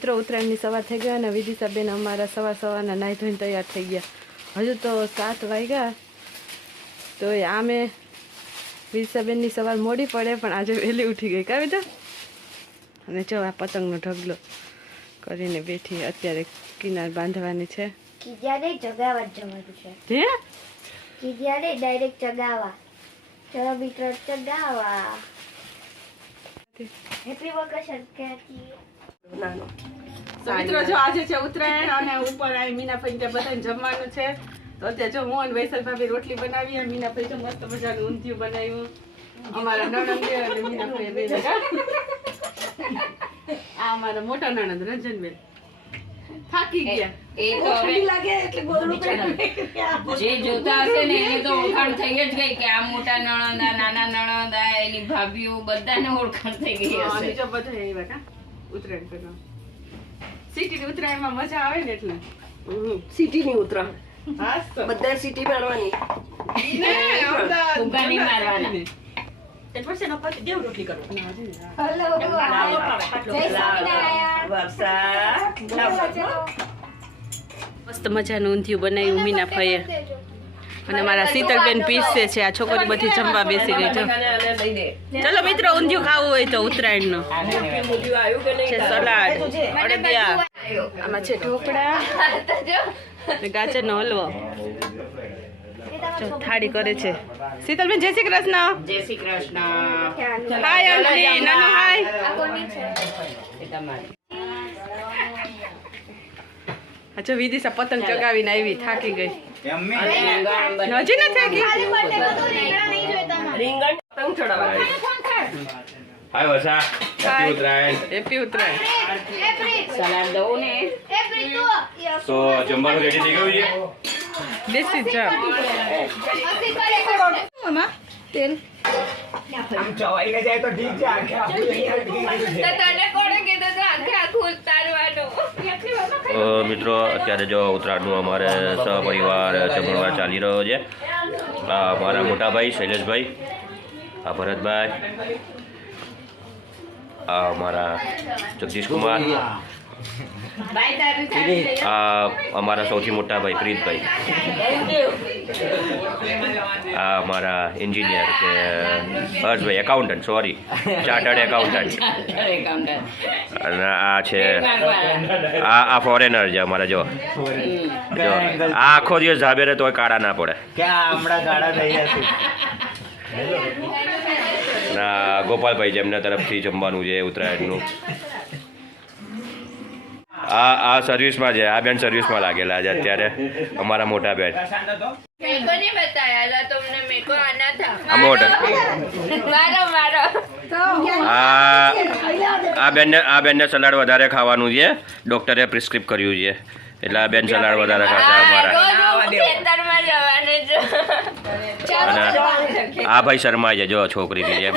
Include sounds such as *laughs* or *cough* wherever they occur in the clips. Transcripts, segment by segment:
મિત્રો ઉત્તરાયણની સવાર થઈ ગયા અને વિદિશાબેન અમારા સવાર સવારના નાહી ધોઈને તૈયાર થઈ ગયા. હજુ તો સાત વાગ્યા તો આમે વિદિશાબેનની સવાર મોડી પડે પણ આજે વહેલી ઉઠી ગઈ. કાં બેટા અને જો આ પતંગનો ઢગલો કરીને બેઠી અત્યારે કિનાર બાંધવાની છે. કીધ્યારે જગાવા જ જવાનું છે. હે? કીધ્યારે ડાયરેક્ટ જગાવા ચલો મિત્રો જગાવા હેપી વેકેશન ક્યાંથી તો મિત્રો જો આજે છે ઉત્તરાયણ અને ઉપર આ મીનાભાઈ ત્યાં બધાને જમવાનું છે. તો અત્યારે જો હું અને વૈસલ ભાભી રોટલી બનાવી અને મીનાભાઈ જો મસ્ત મજાનું ઊંધિયું બનાવ્યું. અમારા નણંદે અને મીનાભાઈ આ અમારા મોટા નણંદ રંજનબેન. થાકી ગયા. એ તો હવે જે જોતા હશે ને એને તો ઓળખાણ થઈ જ ગઈ કે આ મોટા નણંદ આ નાના નણંદ આ એની ભાભીઓ બધાને ઓળખાણ થઈ ગઈ અને હશે. જો બધા કા? ઉત્તરાયણ કરવા સિટી ઉત્તરાયણમાં મજા આવે ને એટલે. સિટી ની ઉતરા બધા સિટી મારવાની. મારવાના. મસ્ત મજાનું ઊંધિયું બનાવ્યું મીનાભાઈએ અને મારા શીતળબેન પીસે છે આ છોકરી બધી જમવા બેસી ગઈ છે ચલો મિત્રો ઊંધિયું ખાવું હોય તો ઉત્તરાયણનું. છે સલાડ અડદિયા. આમાં છે ઢોકળા. *laughs* ગાજર ગાજરનો હલવો. થાળી કરે છે. શીતલબેન જય શ્રી કૃષ્ણ. જય શ્રી કૃષ્ણ. હાય આંટી નાનો હાય આ કોની છે? એ તમારી. અચ્છા વિદિશા પતંગ ચગાવીને આવી થાકી ગઈ. ગરમ ન થાકી રીંગણા પતંગ ચડાવવાની hi Varsha happy Uttarayan happy Uttarayan salad દઉં ને તો જમવાનું રેડી થઈ ગયું છે? દેશી ચા અસી તેલ. આમ ચવાઈને જાય તો ઠીક છે આખે આખું તને કોણે કીધું તો આખે આખું ઉતારવાનું? મિત્રો, અત્યારે જો ઉત્તરાયણનું અમારે સહપરિવાર જમણવાર ચાલી રહ્યો છે. આ અમારા મોટાભાઈ શૈલેષભાઈ, આ ભરતભાઈ, આ અમારા જગદીશ આ અમારા સૌથી મોટા ભાઈ પ્રીતભાઈ. આ અમારા એન્જિનિયર કે Harshbhai accountant sorry chartered accountant અને આ છે આ આ ફોરેનર છે અમારા જો. જો. આ આખો દિવસ ઝાબે રહે તોય કાળા ના પડે. ગોપાલભાઈ જેમના તરફથી જમવાનું છે ઉત્તરાયણનું. આ આ સર્વિસમાં છે. આ બેન સર્વિસમાં લાગેલા છે અત્યારે. અમારા મોટા બેન. આ બેનને આ બેનને સલાડ વધારે ખાવાનું છે. ડૉક્ટરે પ્રિસ્ક્રિપ્ટ કર્યું છે. એટલે આ બેન સલાડ વધારે ખાતા અમારા. આ ભાઈ શર્મા છે. જો છોકરીની જેમ.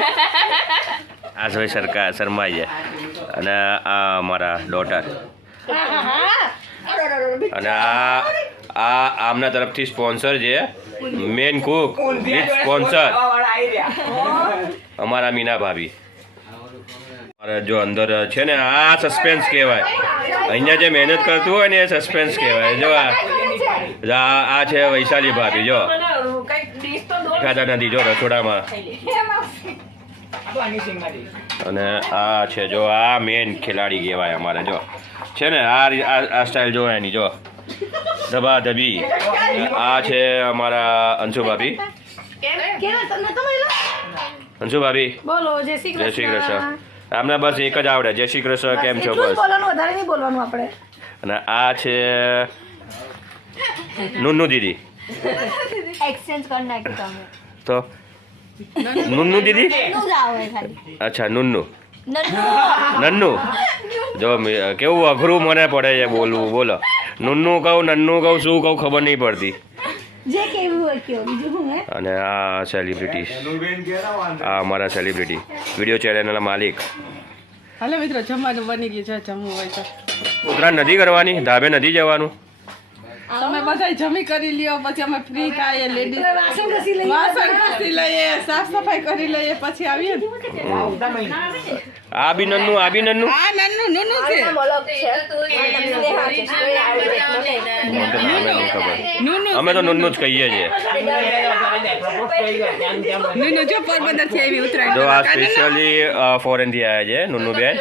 આ ભાઈ સરકાર છે. અને આ અમારા ડોટર અને આ આ આમના તરફથી સ્પોન્સર છે મેન કુક વિથ સ્પોન્સર. અમારા મીના ભાભી. જો અંદર છે ને આ સસ્પેન્સ કહેવાય. અહીંયા જે મહેનત કરતું હોય ને એ સસ્પેન્સ કહેવાય. જો આ આ- આ છે વૈશાલી ભાભી જો. ખાતા નથી જો રસોડામાં. અને આ છે જો આ મેન ખેલાડી કહેવાય અમારે જો. છે ને આ આ સ્ટાઇલ જો એની જો. ધબા ધબી આ છે અમારા અંશુ ભાભી અંશુ ભાભી બોલો જય શ્રી જય શ્રી કૃષ્ણ. કૃષ્ણ. આમને બસ એક જ આવડે. જય શ્રી કૃષ્ણ કેમ છો? બસ. વધારે નહીં બોલવાનું આપણે. અને આ છે નુન્નુ દીદી. એક્સચેન્જ કરી નાખ્યું તમે. તો? નુન્નુ દીદી? અચ્છા નુન્નુ. નન્નુ. નન્નુ જો કેવું અઘરું મને પડે છે બોલવું બોલો. નુન્નુ કહું નન્નુ કહું શું કહું ખબર નહીં પડતી. અને આ સેલિબ્રિટી આ અમારા સેલિબ્રિટી વીડિયો ચેનલના માલિક. હાલો મિત્રો જમવાનું બની ગયું છે જમવું હોય તો. ઉત્તરાયણ નથી કરવાની ધાબે નથી જવાનું. તમે બધા જમી કરી લ્યો પછી અમે ફ્રી થાય લેડીઝ વાસણ ઘસી લઈએ વાસણ ઘસી લઈએ સાફ સફાઈ કરી લઈએ પછી આવીએ આ બી નન્નું આ બી નન્નું આ નાનું નાનું છે અમે તો નન્નું જ કહીએ છીએ પ્રપોઝ કરી દો તેમ તેમ નુનું જો પોરબંદરથી આવી ઉતરાય જો આ? સ્પેશિયલી ફોરેનથી આવ્યા છે નુનુ બેન.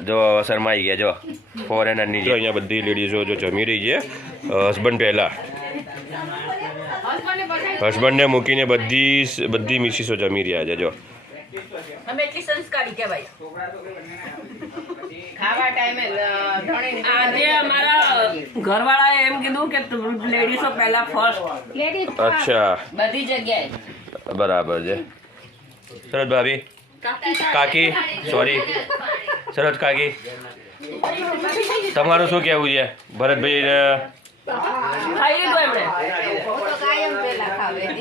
જો શરમાઈ ગયા જો. ફોરેનરની જો અહીંયા બધી લેડીઝો જો જમી રહી છે. હસબન્ડ પહેલા. હસબન્ડને મૂકીને બધી બધી મિસીસો જમી રહ્યા છે જો. ખાવા ટાઈમે ધણી આજે અમારા ઘરવાળાએ એમ કીધું કે લેડીઝો પહેલા ફર્સ્ટ લેડીઝ અચ્છા. બધી જગ્યાએ. બરાબર છે. સરસ ભાભી. કાકી સોરી સરસ કાકી. તમારું શું કહેવું છે? ભરતભાઈ ખાઈ લીધું એમણે? કાયમ પેલા ખાવે. *laughs*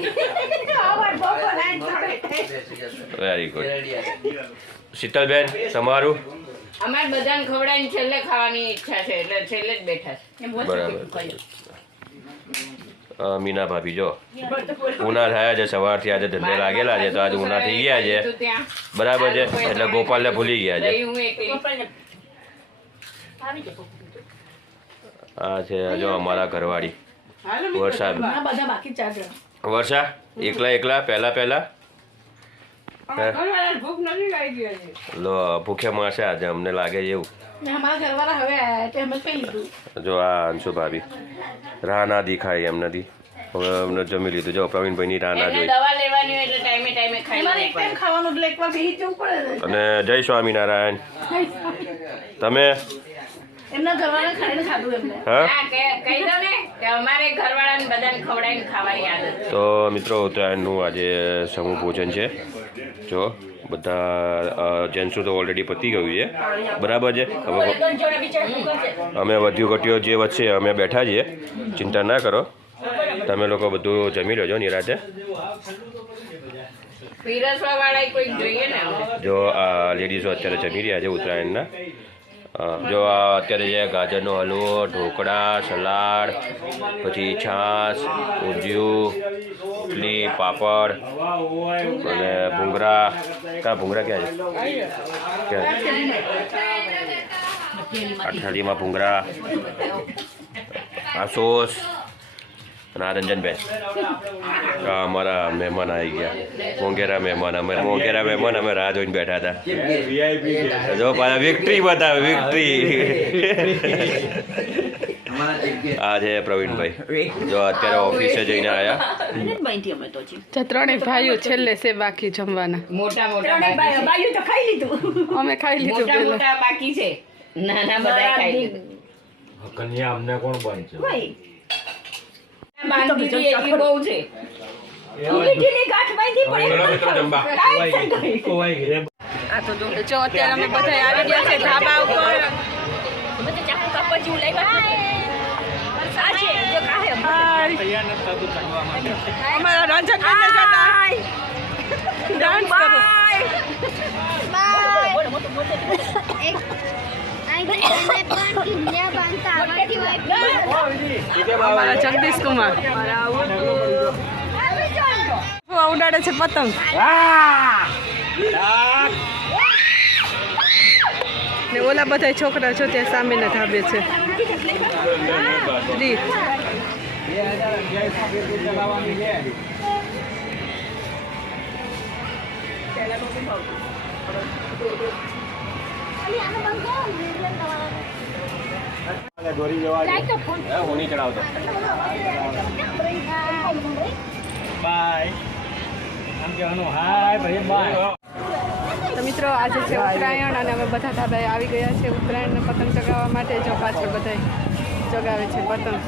વેરી ગુડ શીતલબેન તમારું? અમારે બધાને ખવડાવીને છેલ્લે ખાવાની ઈચ્છા છે એટલે છેલ્લે જ બેઠા છે. બરાબર. મીના ભાભી જો. ઉના થયા છે સવારથી આજે ધંધે લાગેલા છે તો આજે ઉના થઈ ગયા છે. બરાબર છે એટલે ગોપાલને ભૂલી ગયા છે. આ છે જો અમારા ઘરવાળી. વર્ષા. વર્ષા એકલા એકલા પહેલા પહેલા? લો ભૂખે મારશે આજે અમને લાગે એવું. ને જો આ અંશુ ભાભી રાહ ના દેખાય એમ નથી. હવે અમને જમી લીધું. જો પ્રવીણભાઈની રાહ ના જોઈ. દવા લેવાની હોય એટલે ટાઈમે ટાઈમે ખાઈ અમારે લેવું એક ટાઈમ પડે ખાવાનું એટલે એકવાર બેસી જવું પડે અને જય સ્વામિનારાયણ. તમે? એમના ઘરવાળા ખાઈને ખાધું એમને. હા? કહી દો ને કે અમારે ઘરવાળાને બધાને ખવડાવીને ખાવાની આદત તો મિત્રો ઉત્તરાયણનું આજે સમૂહ ભોજન છે. જો બધા જેન્ટ્સો તો ઓલરેડી પતી ગયું છે. બરાબર છે? હવે અમે વધ્યું ઘટ્યો જે વચ્ચે અમે બેઠા છીએ. ચિંતા ના કરો. તમે લોકો બધું જમી લેજો નિરાતે. જો આ લેડીઝો અત્યારે જમી રહ્યા છે ઉત્તરાયણના. જો અત્યારે છે ગાજરનો હલવો ઢોકળા સલાડ પછી છાશ ઊંધિયું ઇડલી પાપડ અને ભૂંગરા. કા ભૂંગળા ક્યાં છે? ક્યાં થાળીમાં ભૂંગળા આ સોસ. અને આ રંજનબેન. અમારા મહેમાન આવી ગયા. મોંઘેરા મહેમાન અમે મોંઘેરા મહેમાન અમે રાહ જોઈને બેઠા હતા. જો પાછા વિક્ટરી બતાવે વિક્ટરી આ છે પ્રવીણભાઈ. જો અત્યારે ઓફિસે જઈને આવ્યા ત્રણેય ભાઈઓ છેલ્લે છે બાકી જમવાના. મોટા મોટા ભાઈઓ તો ખાઈ લીધું. અમે ખાઈ લીધું મોટા મોટા બાકી છે. નાના બધા ખાઈ લીધું. કન્યા અમને કોણ બાંધશે બાંધીજી એટલી બહુ છે. મીઠીની ગાંઠ બાંધી પણ આ તો જો અત્યારે અમે બધા આવી ગયા છે ધાબા ઉપર. અમારા રંજન અમારા જગદીશ કુમાર. ઉડાડે છે પતંગ? ને ઓલા બધા છોકરા છો ત્યાં સામેના ધાબે છે. રીત તો મિત્રો, આજે છે ઉત્તરાયણ અને અમે બધા ધાબા આવી ગયા છે ઉત્તરાયણને પતંગ ચગાવવા માટે. જો પાછળ બધા ચગાવે છે પતંગ.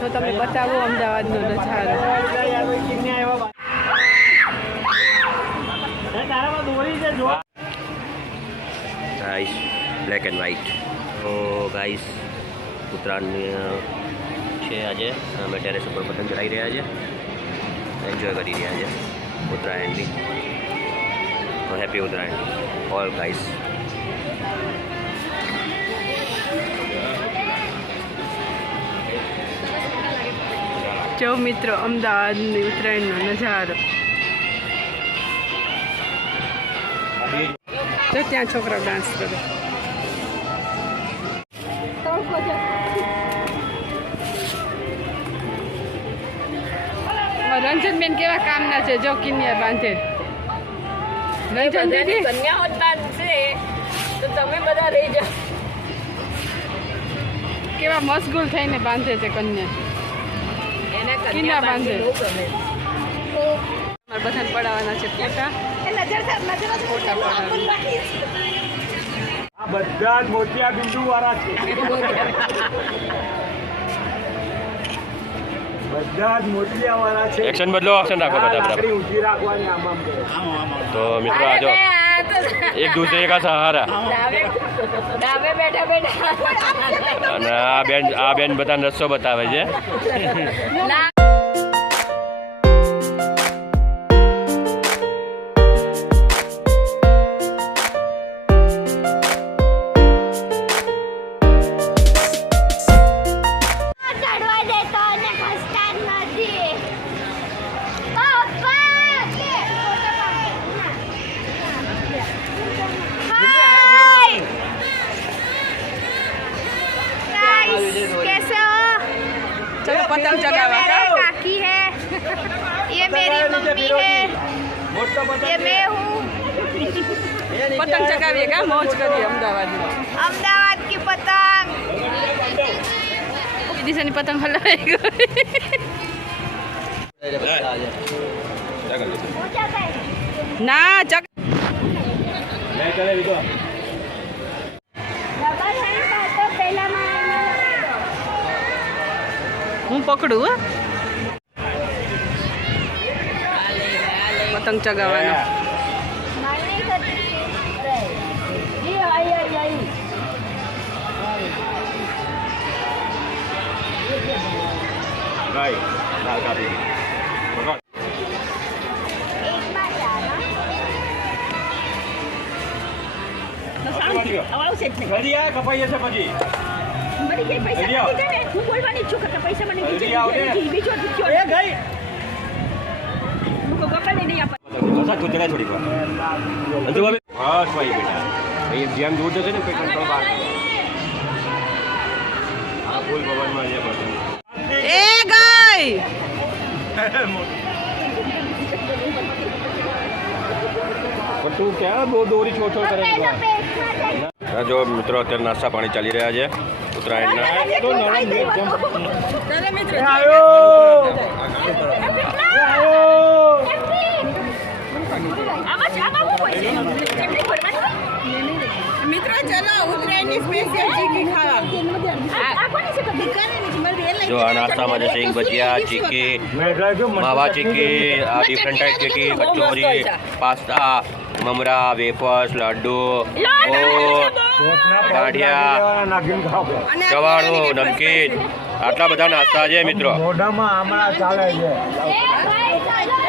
જો તમે બતાવો અમદાવાદનો નજારો. ગાઈસ બ્લેક એન્ડ વ્હાઇટ તો ગાઈસ ઉત્તરાયણ છે આજે. અમે ટેરેસ ઉપર પતંગ ચડાવી રહ્યા છે. એન્જોય કરી રહ્યા છે ઉત્તરાયણની. તો હેપી ઉત્તરાયણ. ઓલ ગાઈસ જો મિત્રો અમદાવાદની ઉત્તરાયણનો નજારો. જો ત્યાં છોકરાઓ ડાન્સ કરે રંજનબેન કેવા કામના છે જો કિન્યા બાંધે રંજન દીદી કન્યા છે તો તમે બધા રહી જાઓ કેવા મશગુલ થઈને બાંધે છે કન્યા એને કિન્યા કન્યા બાંધે. અમારે બધાને પડાવવાના છે ફોટા. એ નજર કર નજર જ ફોટા પડાવવાના. બધા જ મોતિયા બિંદુ વાળા છે. બધા જ મોતિયા વાળા છે. એક્શન બદલો એક્શન રાખો બધા બરાબર. લાકડી રાખવાની આમ આમ તો મિત્રો આ જો એક દૂસરે કા સહારા. અને આ બેન આ બેન બધાને રસ્તો બતાવે છે. पतंग चगावा का? काकी है। ये मेरी मम्मी है। ये मैं हूँ। पतंग चकावे का? मौज करिए अहमदाबाद में। अहमदाबाद की पतंग। दिशा ने पतंग हलाएगा। ना चक। સેટ નહીં ઘડી આ કપાઈ જશે પછી તું ક્યાં બહુ દોરી છોડ છોડ કરે જો મિત્રો અત્યારે નાસ્તા પાણી ચાલી રહ્યા છે. ઉત્તરાયણના આમાં જ- આમાં હું હોય છે ચટણી ભરવાની મિત્રો ચલો ઉત્તરાયણની સ્પેશિયલ ચીકી ખાવા આ આ કોની છે તો દુકાને નીચે મારી બેન લઈ જો આ નાસ્તામાં છે સિંગ ભજીયા ચીકી મેઘલા જો મસ્ત માવા ચીકી આ ડિફરન્ટ ટાઈપ ચીકી કચોરી પાસ્તા મમરા વેફર્સ લાડુ ઓટ પેટના ગાંઠિયા સવાળો નમકીન. આટલા બધા નાસ્તા છે મિત્રો. ચાલે છે.